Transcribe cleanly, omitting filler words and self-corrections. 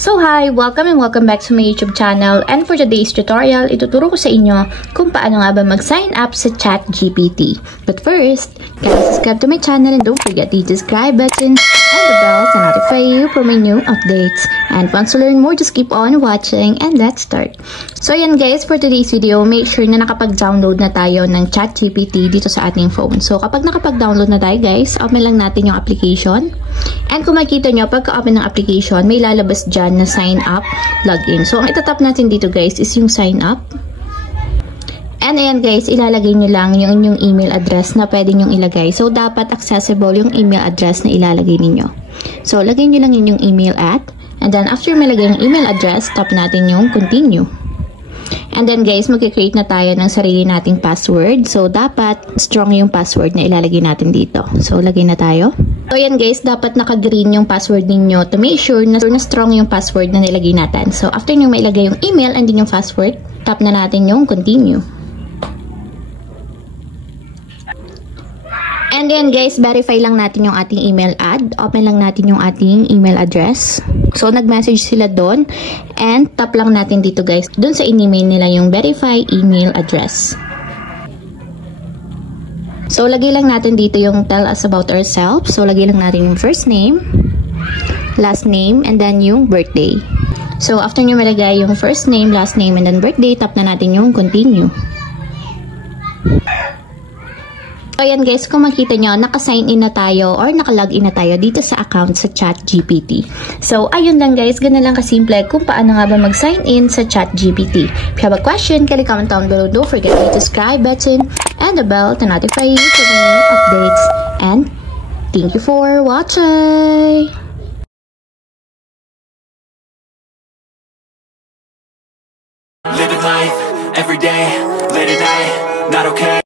So hi! Welcome and welcome back to my YouTube channel, and for today's tutorial, ituturo ko sa inyo kung paano nga ba mag-sign up sa ChatGPT. But first, guys, subscribe to my channel and don't forget the subscribe button and the bell to notify you for my new updates. And once you learn more, just keep on watching and let's start. So ayan guys, for today's video, make sure na nakapag-download na tayo ng ChatGPT dito sa ating phone. So kapag nakapag-download na tayo guys, open lang natin yung application. And kung makikita nyo, pagka-open ng application, may lalabas dyan na sign up, login. So, ang itatap natin dito guys is yung sign up. And ayan guys, ilalagay nyo lang yung inyong email address na pwede nyong ilagay. So, dapat accessible yung email address na ilalagay ninyo. So, lagay nyo lang yung email at. And then, after malagay yung email address, tap natin yung continue. And then guys, mag-create na tayo ng sarili nating password. So, dapat strong yung password na ilalagay natin dito. So, lagay na tayo. So, ayan guys, dapat naka-green yung password ninyo to make sure na strong yung password na nilagay natin. So, after nyo mailagay yung email and din yung password, tap na natin yung continue. And then guys, verify lang natin yung ating email ad. Open lang natin yung ating email address. So, nag-message sila doon. And tap lang natin dito guys, doon sa in-email nila yung verify email address. So, lagay lang natin dito yung tell us about ourselves. So, lagay lang natin yung first name, last name, and then yung birthday. So, after nyo malagay yung first name, last name, and then birthday, tap na natin yung continue. So, ayan guys, kung makita nyo, naka-sign in na tayo or naka-login na tayo dito sa account sa ChatGPT. So, ayun lang guys, ganun lang kasimple kung paano nga ba mag-sign in sa ChatGPT. If you have a question, kindly comment down below. Don't forget to hit the subscribe button and the bell to notify you for my new updates. And thank you for watching! Living life, every day, late at night, not okay.